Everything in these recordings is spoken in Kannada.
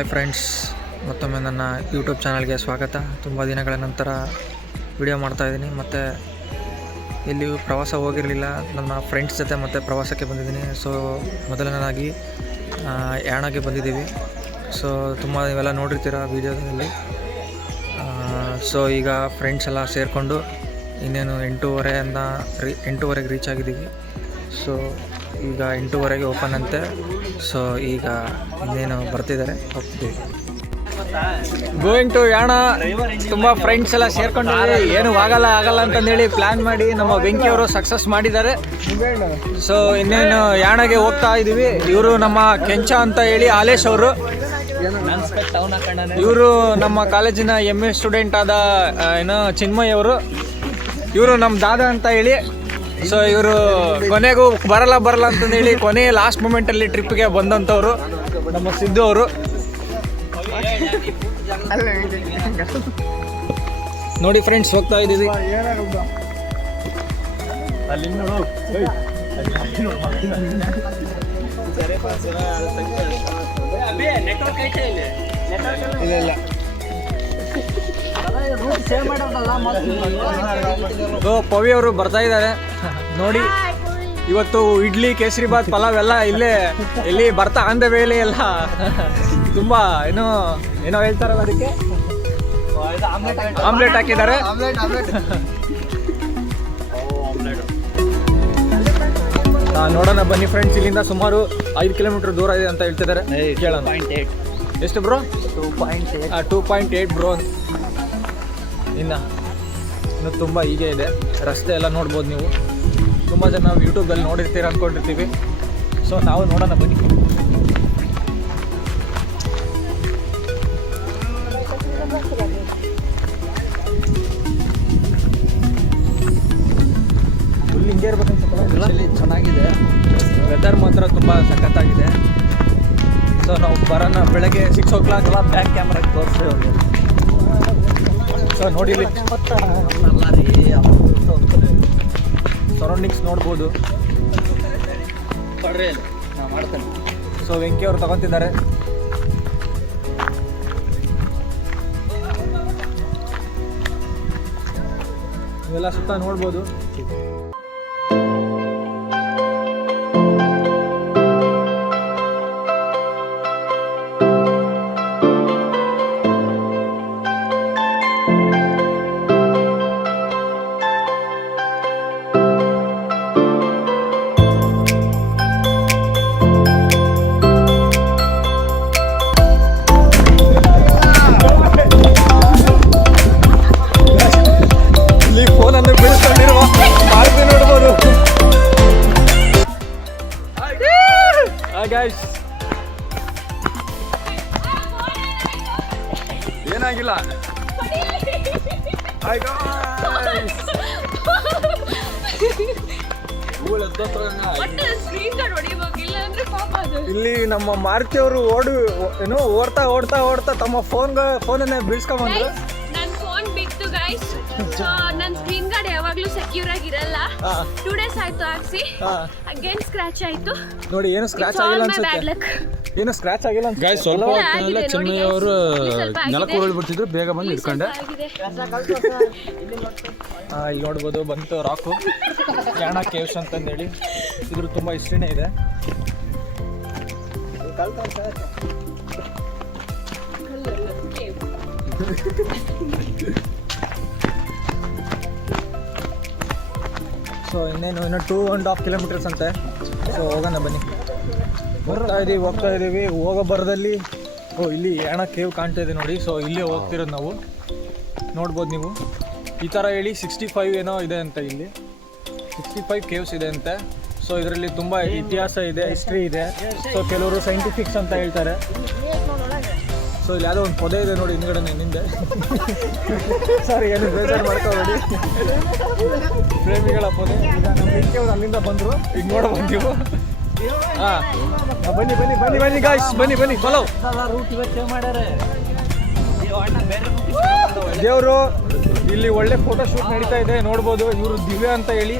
ಹಾಯ್ ಫ್ರೆಂಡ್ಸ್, ಮತ್ತೊಮ್ಮೆ ನನ್ನ ಯೂಟ್ಯೂಬ್ ಚಾನಲ್ಗೆ ಸ್ವಾಗತ. ತುಂಬ ದಿನಗಳ ನಂತರ ವಿಡಿಯೋ ಮಾಡ್ತಾಯಿದ್ದೀನಿ. ಮತ್ತು ಎಲ್ಲಿಯೂ ಪ್ರವಾಸ ಹೋಗಿರಲಿಲ್ಲ, ನನ್ನ ಫ್ರೆಂಡ್ಸ್ ಜೊತೆ ಮತ್ತೆ ಪ್ರವಾಸಕ್ಕೆ ಬಂದಿದ್ದೀನಿ. ಸೊ ಮೊದಲನೇದಾಗಿ ಯಾಣಗೆ ಬಂದಿದ್ದೀವಿ. ಸೊ ತುಂಬ ನೀವೆಲ್ಲ ನೋಡಿರ್ತೀರ ವೀಡಿಯೋದಲ್ಲಿ. ಸೊ ಈಗ ಫ್ರೆಂಡ್ಸ್ ಎಲ್ಲ ಸೇರಿಕೊಂಡು ಇನ್ನೇನು 8:30ಗೆ ರೀಚ್ ಆಗಿದ್ದೀವಿ. ಸೊ ಈಗ 8:30ಗೆ ಓಪನ್ ಅಂತೆ. ಸೊ ಈಗ ಇನ್ನೇನು ಬರ್ತಿದ್ದಾರೆ, ಹೋಗ್ತೀವಿ. Going to Yana. ತುಂಬ ಫ್ರೆಂಡ್ಸ್ ಎಲ್ಲ ಸೇರ್ಕೊಂಡಿದ್ದಾರೆ. ಏನು ಆಗಲ್ಲ ಅಂತಂದೇಳಿ ಪ್ಲ್ಯಾನ್ ಮಾಡಿ ನಮ್ಮ ಬೆಂಕಿಯವರು ಸಕ್ಸಸ್ ಮಾಡಿದ್ದಾರೆ. ಸೊ ಇನ್ನೇನು ಯಾಣಗೆ ಹೋಗ್ತಾ ಇದ್ದೀವಿ. ಇವರು ನಮ್ಮ ಕೆಂಚ ಅಂತ ಹೇಳಿ ಆಲೇಶ್ ಅವರು. ಇವರು ನಮ್ಮ ಕಾಲೇಜಿನ MA ಸ್ಟೂಡೆಂಟ್ ಆದ ಚಿನ್ಮಯ್ ಅವರು. ಇವರು ನಮ್ಮ ದಾದಾ ಅಂತ ಹೇಳಿ. ಸೊ ಇವರು ಕೊನೆಗೂ ಬರಲ್ಲ ಅಂತಂದೇಳಿ ಕೊನೆ ಲಾಸ್ಟ್ ಮೂಮೆಂಟಲ್ಲಿ ಟ್ರಿಪ್ಗೆ ಬಂದಂಥವ್ರು ನಮ್ಮ ಸಿದ್ದು ಅವರು. ನೋಡಿ ಫ್ರೆಂಡ್ಸ್, ಹೋಗ್ತಾ ಇದ್ದೀವಿ. ಇಲ್ಲ ಪವಿ ಅವರು ಬರ್ತಾ ಇದ್ದಾರೆ ನೋಡಿ. ಇವತ್ತು ಇಡ್ಲಿ, ಕೇಸರಿಬಾತ್, ಪಲಾವ್ ಎಲ್ಲ ಇಲ್ಲಿ ಬರ್ತಾ ಆನ್ ದ ವೇಲೆ ಎಲ್ಲ ತುಂಬ ಏನೋ ಹೇಳ್ತಾರಲ್ಲ, ಅದಕ್ಕೆ ಆಮ್ಲೆಟ್ ಹಾಕಿದ್ದಾರೆ. ನೋಡೋಣ ಬನ್ನಿ ಫ್ರೆಂಡ್ಸ್. ಇಲ್ಲಿಂದ ಸುಮಾರು 5 ಕಿಲೋಮೀಟರ್ ದೂರ ಇದೆ ಅಂತ ಹೇಳ್ತಿದ್ದಾರೆ. ಕೇಳೋಣ. ಎಷ್ಟು ಬ್ರೋ? 2.8 ಬ್ರೋ. ಇನ್ನು ತುಂಬ ಹೀಗೆ ಇದೆ ರಸ್ತೆ ಎಲ್ಲ. ನೋಡ್ಬೋದು ನೀವು. ತುಂಬ ಜನ ನಾವು ಯೂಟ್ಯೂಬಲ್ಲಿ ನೋಡಿರ್ತೀರ ಅಂದ್ಕೊಂಡಿರ್ತೀವಿ. ಸೊ ನಾವು ನೋಡೋಣ ಬನ್ನಿ. ಫುಲ್ ಹಿಂಗೆ ಇರ್ಬೇಕಂತ ಚೆನ್ನಾಗಿದೆ. ವೆದರ್ ಮಾತ್ರ ತುಂಬ ಸಖತ್ತಾಗಿದೆ. ಸೊ ನಾವು ಬರೋಣ ಬೆಳಗ್ಗೆ 6 o'clock ಎಲ್ಲ ಬ್ಯಾಕ್ ಕ್ಯಾಮ್ರಾಗೆ ತೋರಿಸ್ತೀವಿ ಅವ್ರಿಗೆ. ಸೊ ನೋಡಿ, ಸರೌಂಡಿಂಗ್ಸ್ ನೋಡ್ಬೋದು. ಸೊ ವೆಂಕಿ ಅವರು ತಗೊತಿದ್ದಾರೆ. ಇವೆಲ್ಲ ಸುತ್ತ ನೋಡ್ಬೋದು. ಏನಾಗಿಲ್ಲ. ಇಲ್ಲಿ ನಮ್ಮ ಮಾರುತಿ ಅವರು ಓಡ್ತಾ ತಮ್ಮ ಫೋನನ್ನೇ ಬೀಳ್ಸ್ಕೊಂಡ್ಬಂದ್ರು. ನನ್ನ ಫೋನ್ ಬಿತ್ತು ಗೈಸ್. ಸೊ ನನ್ನ ಸ್ಕ್ರೀನ್ ಗಾರ್ಡ್ ಯಾವಾಗ್ಲೂ ಸೆಕ್ಯೂರ್ ಆಗಿರಲ್ಲ. 2 days ಆಯ್ತು ಹಾಕ್ಸಿ. ಅಗೇನ್ ಸ್ಕ್ರಾಚ್ ಆಯ್ತು ನೋಡಿ. ಏನು ಸ್ಕ್ರಾಚ್ ಆಗಿಲ್ಲ ಅನ್ಸುತ್ತೆ. ಏನು ಸ್ಕ್ರಾಚ್ ಆಗಿಲ್ಲ ಅಂತ ಗೈಸ್. ಸ್ವಲ್ಪ ಹೊತ್ತಲ್ಲ ಚೆನ್ನೈ ಅವರು ನೆಲಕ್ಕೆ ಉರುಳ್ಬಿಡ್ತಿದ್ರು. ಬೇಗ ಬಂದು ಹಿಡ್ಕೊಂಡೆ. ಇಲ್ಲಿ ನೋಡ್ಬೋದು ಬಂತು ರಾಕು. ಯಾಣ ಕೇವ್ಸ್ ಅಂತಂದೇಳಿ. ಇದ್ರ ತುಂಬ ಹಿಸ್ಟ್ರಿನೇ ಇದೆ. ಸೊ ಇನ್ನೇನು 2.5 kilometers ಅಂತೆ. ಸೊ ಹೋಗೋಣ ಬನ್ನಿ. ಹೋಗ್ತಾ ಇದ್ದೀವಿ. ಹೋಗೋ ಬರದಲ್ಲಿ ಇಲ್ಲಿ ಯಾಣ ಕೇವ್ ಕಾಣ್ತಾ ಇದೆ ನೋಡಿ. ಸೊ ಇಲ್ಲೇ ಹೋಗ್ತಿರೋದು ನಾವು. ನೋಡ್ಬೋದು ನೀವು. ಈ ಥರ ಹೇಳಿ 65 ಏನೋ ಇದೆ ಅಂತ. ಇಲ್ಲಿ 65 ಕೇವ್ಸ್ ಇದೆ ಅಂತೆ. ಸೊ ಇದರಲ್ಲಿ ತುಂಬ ಇತಿಹಾಸ ಇದೆ, ಹಿಸ್ಟ್ರಿ ಇದೆ. ಸೊ ಕೆಲವರು ಸೈಂಟಿಫಿಕ್ಸ್ ಅಂತ ಹೇಳ್ತಾರೆ. ಸೊ ಇಲ್ಲಿ ಯಾವುದೋ ಒಂದು ಪೊದೆ ಇದೆ ನೋಡಿ ಹಿಂದ್ಗಡೆ ನಿಂದೆ. ಸರಿ, ಏನು ಬೇಜಾರು ಮಾಡ್ಕೋಬೇಡಿ. ಪ್ರೇಮಿಗಳ ಪೊದೆ. ಈಗ ನಮ್ಮ ಬೆಂಕಿಯವರು ಅಲ್ಲಿಂದ ಬಂದರು. ಈಗ ನೋಡ ಬಂದೀವು. ಬನ್ನಿ ಗಾಯ್ಸ್, ಬನ್ನಿ ಫಾಲೋ. ದೇವರು ಇಲ್ಲಿ ಒಳ್ಳೆ ಫೋಟೋ ಶೂಟ್ ನಡೀತಾ ಇದೆ. ನೋಡ್ಬೋದು. ಇವರು ದಿವ್ಯಾ ಅಂತ ಹೇಳಿ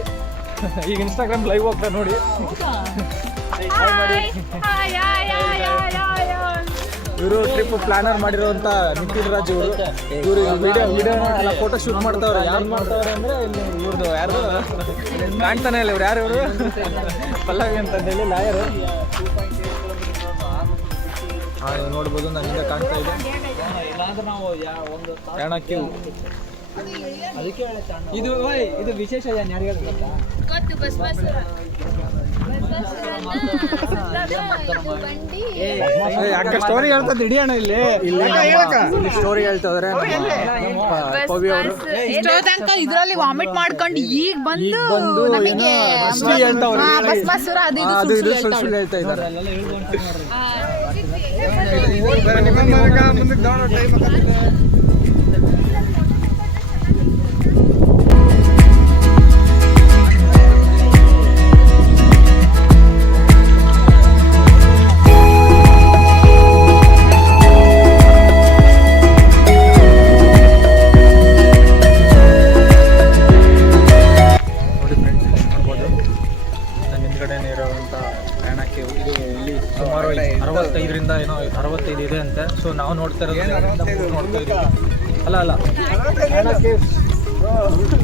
ಈಗ ಇನ್ಸ್ಟಾಗ್ರಾಮ್ ಲೈವ್ ಹೋಗ್ತಾರೆ ನೋಡಿ. ಇವರು ಟ್ರಿಪ್ ಪ್ಲಾನರ್ ಮಾಡಿರೋಂಥ ನಿಖಿಲ್ ರಾಜ್ ಇವರು ವಿಡಿಯೋ ಎಲ್ಲ ಫೋಟೋ ಶೂಟ್ ಮಾಡ್ತಾವ್ರೆ. ಯಾರು ಮಾಡ್ತಾವ್ರೆ ಅಂದರೆ ಇಲ್ಲಿ ಇವ್ರದ್ದು ಯಾರು ಕಾಣ್ತಾನೆ ಇಲ್ಲ. ಇವ್ರು ಯಾರು ಇವರು ಪಲ್ಲವಿ ಅಂತಂದೇಳಿ ಲಾಯರು. ನೋಡ್ಬೋದು ನನ್ನಿಂದ ಕಾಣ್ತಾ ಇದೆ ಯಾಣಕ್ಕೆ. ಇದು ವಿಶೇಷ ಯಾರಿಗೆ ಗೊತ್ತು ಬಸವೇಶ್ವರ ಯಾಕೆ ಸ್ಟೋರಿ ಹೇಳ್ತದ ಹಿಡಿಯೋಣ ಇಲ್ಲಿ ಸ್ಟೋರಿ ಹೇಳ್ತಾ ಇದಾರೆ ಪವಿ ಅವರು. ಇದ್ರಲ್ಲಿ ವಾಮಿಟ್ ಮಾಡ್ಕೊಂಡು ಈಗ ಬಂದು ನಮಗೆ ಭಸ್ಮಾಸುರ ಅದು ಇದು ಸುಳ್ಳು ಹೇಳ್ತಾ ಇದ್ದಾರೆ. ಸುಮಾರು 65ರಿಂದ ಏನೋ 65 ಇದೆ ಅಂತೆ. ಸೊ ನಾವು ನೋಡ್ತಾ ಇರೋದು ಅಲ್ಲ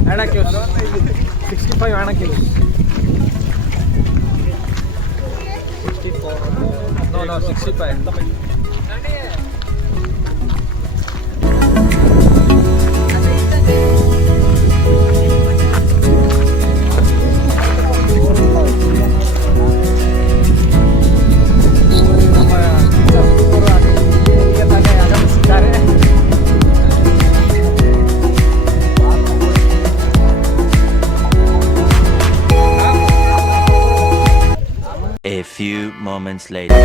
Yana caves 65 Yana caves 65 A few moments later.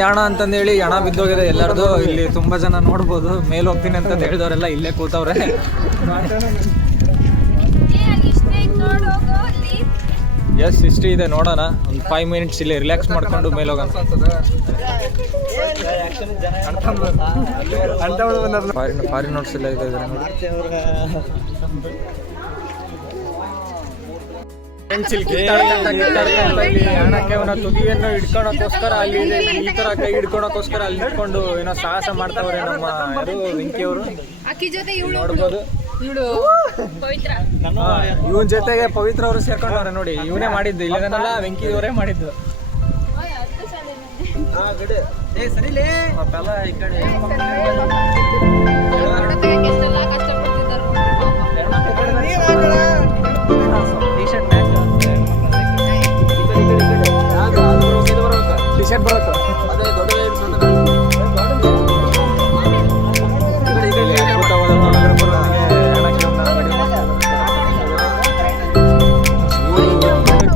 Yana ಅಂತಂದೇಳಿ ಯಾಣ ಬಿದ್ದೋಗಿದೆ ಎಲ್ಲರದು. ಇಲ್ಲಿ ತುಂಬಾ ಜನ ನೋಡ್ಬೋದು. ಮೇಲೆ ಹೋಗ್ತೀನಿ ಅಂತ ಹೇಳಿದವರೆಲ್ಲ ಇಲ್ಲೇ ಕೂತವ್ರೆ. ಎಸ್ ಹಿಸ್ಟ್ರಿ ಇದೆ, ನೋಡೋಣ. ಒಂದು 5 ಮಿನಿಟ್ಸ್ ಇಲ್ಲಿ ರಿಲ್ಯಾಕ್ಸ್ ಮಾಡ್ಕೊಂಡು ಮೇಲೆ ಹೋಗೋಣ. ಫಾರಿನ್ ನೋಟ್ಸ್ ಎಲ್ಲ ಇದೆ ತುದಿಯನ್ನು ಹಿಡ್ಕೊಳಕ್ಕೋಸ್ಕರ ಅಲ್ಲಿ ಈ ತರ ಕೈ ಹಿಡ್ಕೊಳಕ್ಕೋಸ್ಕರ ಅಲ್ಲಿ ಹಿಡ್ಕೊಂಡು ಏನೋ ಸಾಹಸ ಮಾಡ್ತಾವ್ರೆ ನಮ್ಮ ಯಾರು ವೆಂಕಿ ಅವರು. ನೋಡ್ಬೋದು ಇವನ್ ಜೊತೆಗೆ ಪವಿತ್ರ ಅವರು ಸೇರ್ಕೊಂಡವ್ರೆ ನೋಡಿ. ಇವನೇ ಮಾಡಿದ್ದು, ಇಲ್ಲದನ್ನೆಲ್ಲ ವೆಂಕಿ ಅವರೇ ಮಾಡಿದ್ದು. ಟಿ-ಶರ್ಟ್ ಬರುತ್ತೆ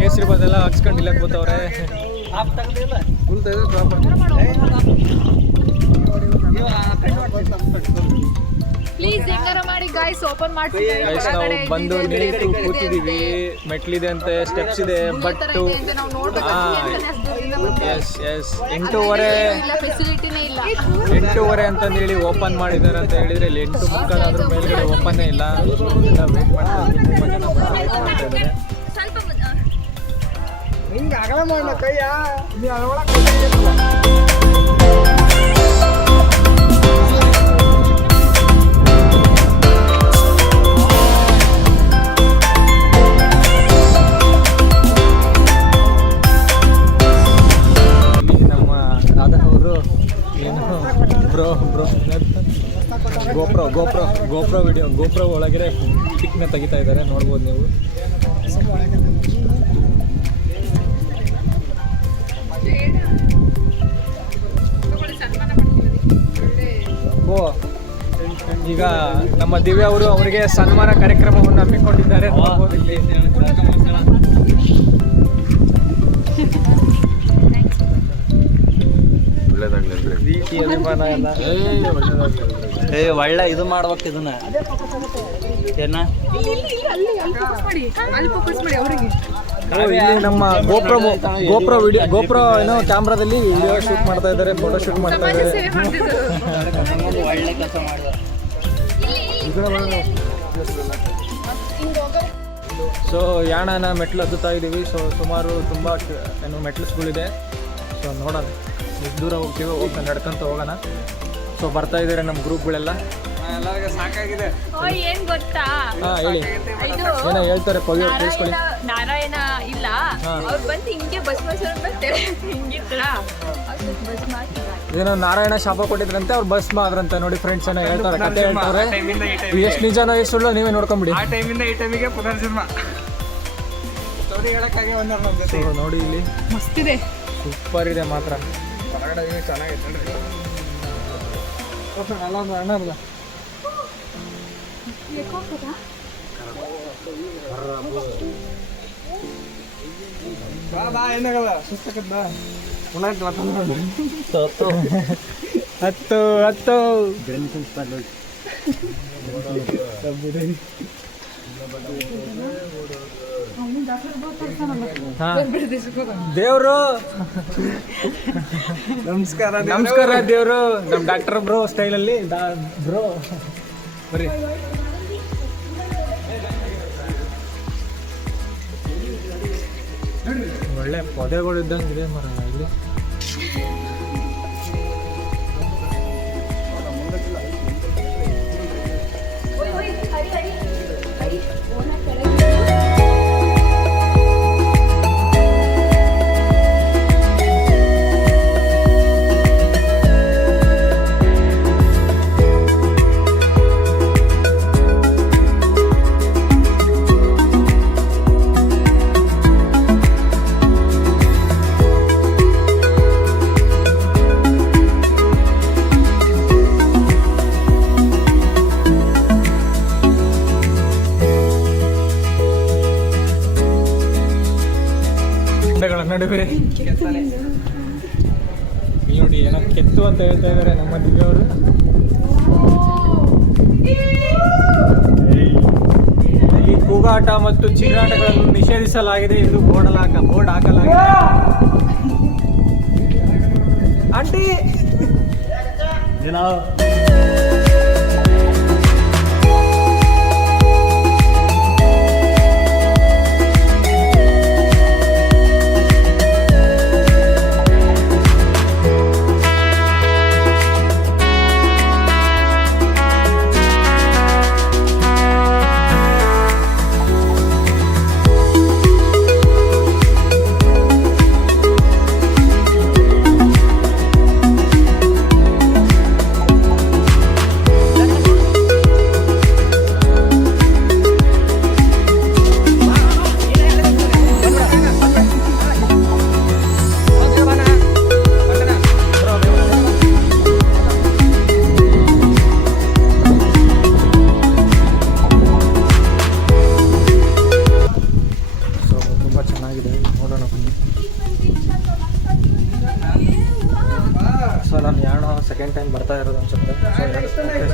ಕೇಸರಿ ಬಾದೆಲ್ಲ ಹಚ್ಕೊಂಡು ಇಲ್ಲ ಕೂತವ್ರೆ. ಪ್ಲೀಸ್ ಹೆಂಗಾರ ಮಾಡಿ ಗಾಯ್ಸ್ ಓಪನ್ ಮಾಡಿ. ನಾವು ಬಂದು ನೀಟು ಕೂತಿದ್ದೀವಿ. ಮೆಟ್ಲಿದೆ ಅಂತೆ, ಸ್ಟೆಪ್ಸ್ ಇದೆ. ಬಟ್ ಎಸ್ 8:30 ಅಂತಂದೇಳಿ ಓಪನ್ ಮಾಡಿದ್ದಾರೆ ಅಂತ ಹೇಳಿದ್ರೆ ಇಲ್ಲಿ 8:30 ಅದ್ರ ಮೇಲ್ಗಡೆ ಓಪನ್ನೇ ಇಲ್ಲ. ವೇಟ್ ಮಾಡ್ತಾ ಇದ್ದಾರೆ. ಗೋಪ್ರೋ ಒಳಗಡೆ ಪಿಕ್ನ ತೆಗಿತಾ ಇದ್ದಾರೆ, ನೋಡ್ಬೋದು ನೀವು. ಓ ಈಗ ನಮ್ಮ ದಿವ್ಯ ಅವರು ಅವರಿಗೆ ಸನ್ಮಾನ ಕಾರ್ಯಕ್ರಮವನ್ನು ಹಮ್ಮಿಕೊಂಡಿದ್ದಾರೆ. ನೋಡ್ಬೋದು ಇಲ್ಲಿ. ಪ್ರೀತಿ ಅಭಿಮಾನ ಎಲ್ಲ ಒಳ್ಳೆ ಇದು ಮಾಡ್ಬೇಕು ಇದನ್ನ ಏನ ಇಲ್ಲಿ ನಮ್ಮ ಗೋಪ್ರೋ ಏನೋ ಕ್ಯಾಮ್ರಾದಲ್ಲಿ ವಿಡಿಯೋ ಶೂಟ್ ಮಾಡ್ತಾ ಇದ್ದಾರೆ, ಫೋಟೋ ಶೂಟ್ ಮಾಡ್ತಾ ಇದ್ದಾರೆ. ಒಳ್ಳೆ ಕೆಲಸ ಮಾಡಿದ. ಸೊ ಯಾಣನ ಮೆಟ್ಲು ಹತ್ತುತ್ತಾ ಇದ್ದೀವಿ. ಸೊ ಸುಮಾರು ತುಂಬ ಏನು ಮೆಟ್ಲುಗಳಿದೆ. ಸೊ ನೋಡೋಣ ಎಷ್ಟು ದೂರ ಹೋಗ್ತೀವಿ, ಹೋಗಿ ನಡ್ಕೊಂತ ಹೋಗೋಣ. ಸೊ ಬರ್ತಾ ಇದ್ದಾರೆ ನಮ್ಮ ಗ್ರೂಪ್ಗಳೆಲ್ಲ. ಸಾಕಾಗಿದೆ. ಏನ್ ಗೊತ್ತಾ, ಹಾಂ ಹೇಳಿ, ಇದು ಏನೋ ಹೇಳ್ತಾರೆ ತಿಳಿಸ್ಕೊಳ್ಳಿ. ನಾರಾಯಣ ಇಲ್ಲ, ಅವ್ರು ಬಂದು ಹಿಂಗೆ ಬಸ್ ಹಿಂಗಿದ್ರ ಬಸ್ ಮಾಡ್ತಾರೆ. ಏನೋ ನಾರಾಯಣ ಶಾಪ ಕೊಟ್ಟಿದ್ರಂತೆ, ಅವ್ರು ಭಸ್ಮ ಆದ್ರಂತೆ. ನೋಡಿ ಫ್ರೆಂಡ್ಸ್ ಏನೋ ಹೇಳ್ತಾರೆ, ಕತೆ ಹೇಳ್ತಾರೆ. ಎಷ್ಟು ನಿಜನೋ ಎಷ್ಟು ಸುಳ್ಳು ನೀವೇ ನೋಡ್ಕೊಂಬಿಡಿ. ಆ ಟೈಮಿಂದ ಈ ಟೈಮಿಗೆ ಪುನರ್ಜನ್ಮ ಸ್ಟೋರಿ ಹೇಳಕ್ಕಾಗೆ ಸೊ ನೋಡಿ ಇಲ್ಲಿ ಮಸ್ತಿದೆ. ಸೂಪರ್ ಇದೆ ಮಾತ್ರ. ಚೆನ್ನಾಗೈತೆ. ಏನಾಗಲ್ಲ ಸುಸ್ತಕದ್ದ ಹತ್ತು ಹತ್ತು ದೇವ್ರು ನಮಸ್ಕಾರ. ನಮಸ್ಕಾರ ದೇವ್ರು. ನಮ್ಮ ಡಾಕ್ಟರ್ ಬ್ರೋ ಸ್ಟೈಲಲ್ಲಿ ಬ್ರೋ ಬರ್ರಿ. ಒಳ್ಳೆ ಪೊದೆಗಳು ಇದ್ದಂಗೆ ಇದೆ ಮರ ಇಲ್ಲಿ. ನಡುವೆ ನೋಡಿ ಏನೋ ಕೆತ್ತು ಅಂತ ಹೇಳ್ತಾ ಇದ್ದಾರೆ ನಮ್ಮ ದಿವ್ಯ ಅವರು. ಇಲ್ಲಿ ಕೂಗಾಟ ಮತ್ತು ಚೀರಾಟಗಳನ್ನು ನಿಷೇಧಿಸಲಾಗಿದೆ ಎಂದು ಬೋರ್ಡ್ ಹಾಕಲಾಗಿದೆ. ಆಂಟಿ ಸೆಕೆಂಡ್ ಟೈಮ್ ಬರ್ತಾ ಇರೋದು ಅನ್ಸುತ್ತೆ.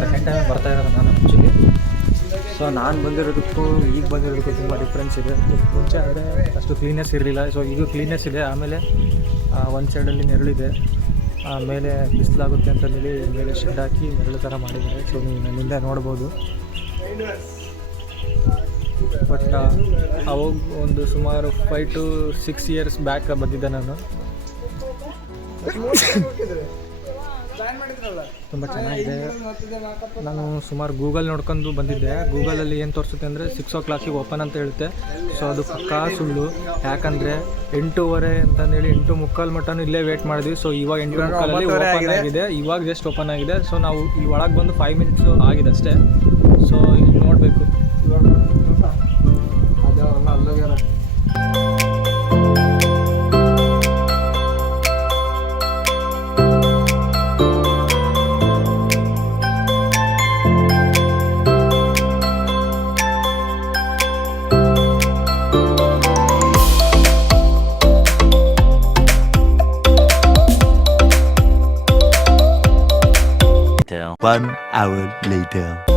ಸೆಕೆಂಡ್ ಟೈಮ್ ಬರ್ತಾ ಇರೋದು ನಾನು ಆ್ಯಕ್ಚುಲಿ. ಸೊ ನಾನು ಬಂದಿರೋದಕ್ಕೂ ಈಗ ಬಂದಿರೋದಕ್ಕೂ ತುಂಬ ಡಿಫ್ರೆನ್ಸ್ ಇದೆ. ಮುಂಚೆ ಅಂದರೆ ಅಷ್ಟು ಕ್ಲೀನೆಸ್ ಇರಲಿಲ್ಲ. ಸೊ ಈಗ ಕ್ಲೀನೆಸ್ ಇದೆ. ಆಮೇಲೆ ಒಂದು ಸೈಡಲ್ಲಿ ನೆರಳಿದೆ, ಆಮೇಲೆ ಬಿಸಿಲಾಗುತ್ತೆ ಅಂತಂದೇಳಿ ಮೇಲೆ ಶೆಡ್ ಹಾಕಿ ನೆರಳು ಥರ ಮಾಡಿದ್ದಾರೆ. ಸೊ ನೀವು ನನ್ನಿಂದ ನೋಡ್ಬೋದು. ಬಟ್ ಅವಾಗ ಒಂದು ಸುಮಾರು 5 to 6 years ಬ್ಯಾಕ್ ಬಂದಿದ್ದೆ ನಾನು. ತುಂಬ ಚೆನ್ನಾಗಿದೆ. ನಾನು ಸುಮಾರು ಗೂಗಲ್ ನೋಡ್ಕೊಂಡು ಬಂದಿದ್ದೆ. ಗೂಗಲಲ್ಲಿ ಏನು ತೋರಿಸುತ್ತೆ ಅಂದರೆ 6 o'clock ಓಪನ್ ಅಂತ ಹೇಳುತ್ತೆ. ಸೊ ಅದು ಪಕ್ಕಾ ಸುಳ್ಳು. ಯಾಕಂದರೆ 8:30 ಅಂತಂದೇಳಿ 8:45 ಮಟ್ಟನೂ ಇಲ್ಲೇ ವೇಟ್ ಮಾಡಿದ್ವಿ. ಸೊ ಇವಾಗ 8:45 ಓಪನ್ ಆಗಿದೆ. ಇವಾಗ ಜಸ್ಟ್ ಓಪನ್ ಆಗಿದೆ. ಸೊ ನಾವು ಇಲ್ಲಿ ಒಳಗೆ ಬಂದು 5 minutes ಆಗಿದೆ ಅಷ್ಟೇ. ಸೊ ಈಗ ನೋಡಬೇಕು. later. 1 hour later.